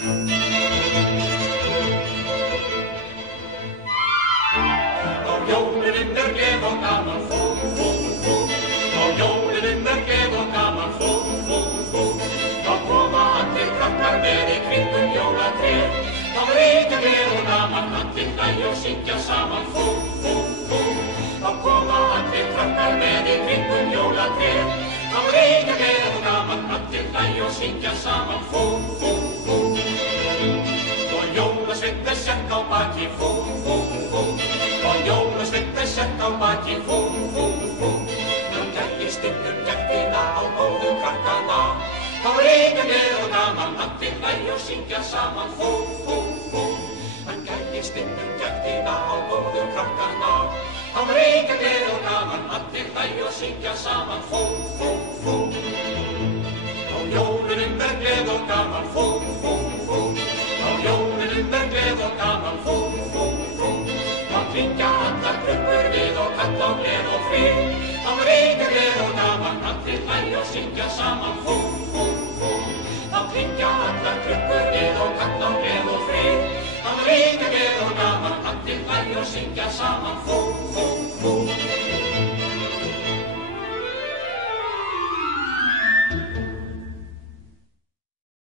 Á jólunum gleð og gaman, fú, fú, fú. Á jólunum gleð og gaman, fú, fú, fú. Þá koma allir krakkar með í kringum jólatréð. Þá reykja gleð og gaman, allir hlæja og syngja saman, fú, fú, fú. Þá koma allir krakkar með í kringum jólatréð. Þá reykja gleð og gaman, allir hlæja og syngja saman, fú, fú, fú. Og jólasveinn sett á baki, fú, fú, fú. Og jólasveinn sett á baki, fú, fú, fú. Hann gætti stundum gættina á góðu krakkana. Þá reykja gleð og gaman, allir hlæja og syngja saman, fú, fú, fú. Hann gætti stundum gættina á góðu krakkana. Þá reykja gleð og gaman, allir hlæja og syngja saman, fú, fú, fú. Á jólunum gleð og gaman, fú, fú, fú. Á jólunum gleð og gaman, fú, fú, fú. Þá klingja allar klukkur við og kalla á gleð og frið. Þá reykja gleð og gaman, allir hlæja og syngja saman, fú, fú, fú. Þá klingja allar klukkur við og kalla á gleð og frið. Þá reykja gleð og gaman, allir hlæja og syngja saman, fú, fú.